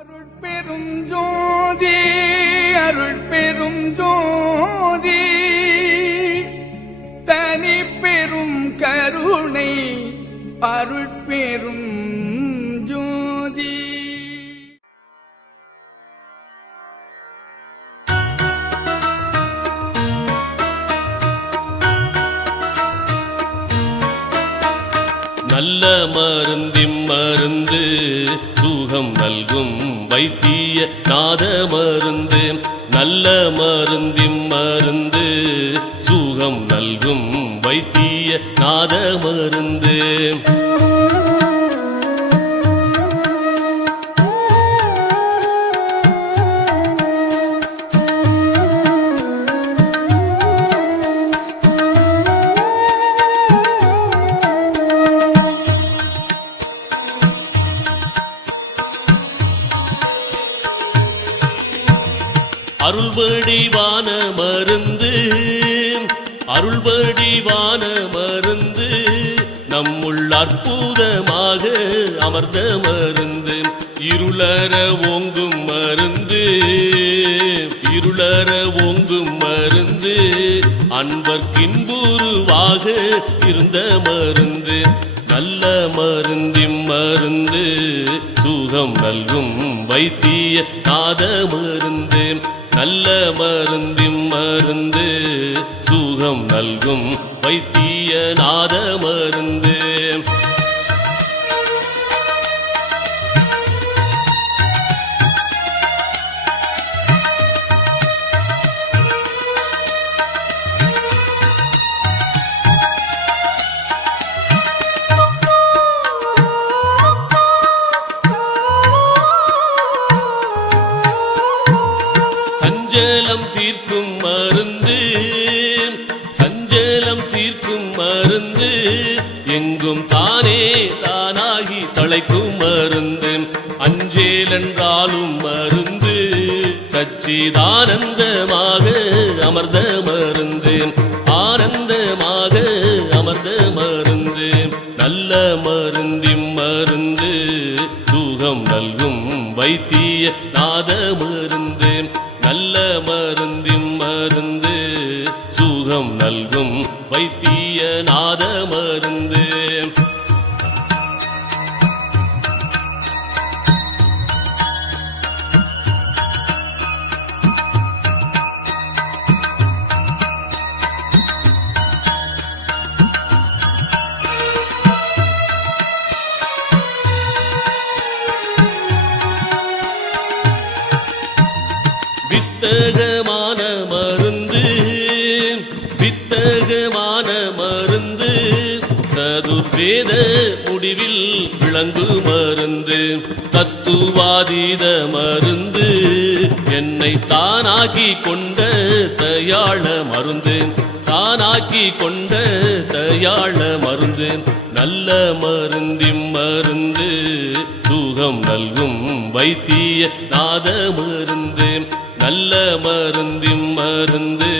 அருட்பெரும் ஜோதி அருட்பெரும் ஜோதி தனி பெரும் கருணை அருட்பெரும் ஜோதி. நல்ல மருந்திம் மருந்து சுகம் நல்கும் வைத்திய நாத மருந்து. நல்ல மருந்திம் மருந்து சுகம் நல்கும் வைத்திய நாத மருந்து. அருள்வடிவான மருந்து அருள்வடிவான மருந்து நம்முள் அற்புதமாக அமர்ந்த மருந்து. இருளற ஓங்கும் மருந்து இருளற ஓங்கும் மருந்து அன்பர்க்கின்புருவாக இருந்த மருந்து. நல்ல மருந்திம் மருந்து சுகம் நல்கும் வைத்திய நாத மருந்து. நல்ல மருந்திம் மருந்து சுகம் நல்கும் வைத்திய நாத மருந்து. சஞ்சலம் தீர்க்கும் மருந்து சஞ்சலம் தீர்க்கும் மருந்து எங்கும் தானே தானாகி தழைக்கும் மருந்து. அஞ்சேல் என்றாலும் மருந்து சச்சிதானந்தமாக அமர்ந்த மருந்து. ஆனந்தமாக அமர்ந்த மருந்து. நல்ல மருந்திம் மருந்து சுகம் நல்கும் வைத்திய நாத மருந்து. நல்ல மருந்திம் மருந்து சுகம் நல்கும் வைத்திய நாத மருந்து. வித்தகமான மருந்து வித்தகமான மருந்து சதுர்வேத முடிவில் விளங்கு மருந்து. தத்துவாதீத மருந்து என்னை தானாக்கி கொண்ட தயாள மருந்து. தானாக்கி கொண்ட தயாள மருந்து. நல்ல மருந்திம் மருந்து சுகம் நல்கும் வைத்திய நாத மருந்து. நல்ல மருந்திம் மருந்து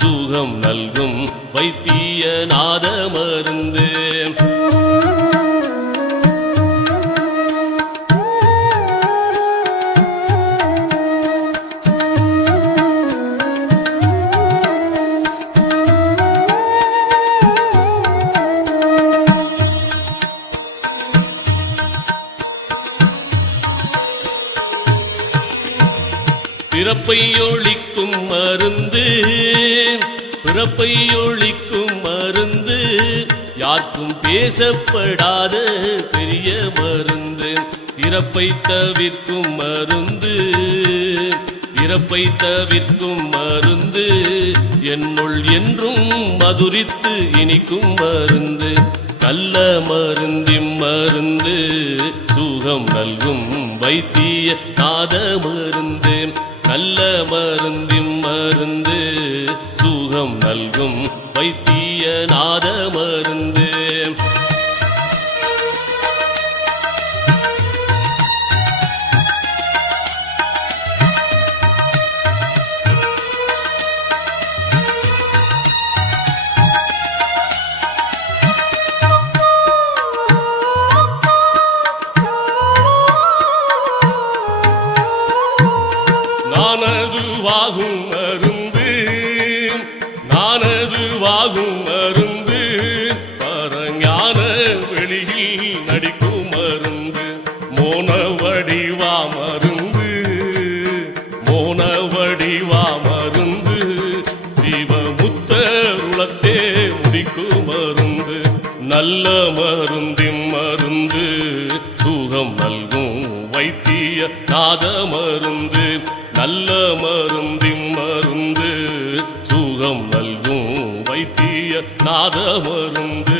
சுகம் நல்கும் வைத்திய நாத மருந்து. பிறப்பை ஒழிக்கும் மருந்து பிறப்பை ஒழிக்கும் மருந்து யாருக்கும் பேசப்படாத பெரிய மருந்து. இறப்பை தவிர்க்கும் மருந்து இறப்பை தவிர்க்கும் மருந்து என்னுள் என்றும் மதுரித்து இனிக்கும் மருந்து. நல்ல மருந்திம் மருந்து சுகம் நல்கும் வைத்திய நாத மருந்து. நல்ல மருந்திம் மருந்து சுகம் நல்கும் வைத்திய நாத மருந்து. வாகும் மருந்து நானது வாகும் மருந்து பரஞான வெளியில் நடிக்கும் மருந்து மோன வடிவா மருந்து மோன வடிவா மருந்து ஜீவமுத்தருளத்தே முடிக்கும் மருந்து நல்ல மருந்தின் மருந்து சுகம் நல்கும் வைத்திய நாத மருந்து நல்ல மருந்தின் மருந்து சுகம் நல்கும் வைத்திய நாத மருந்து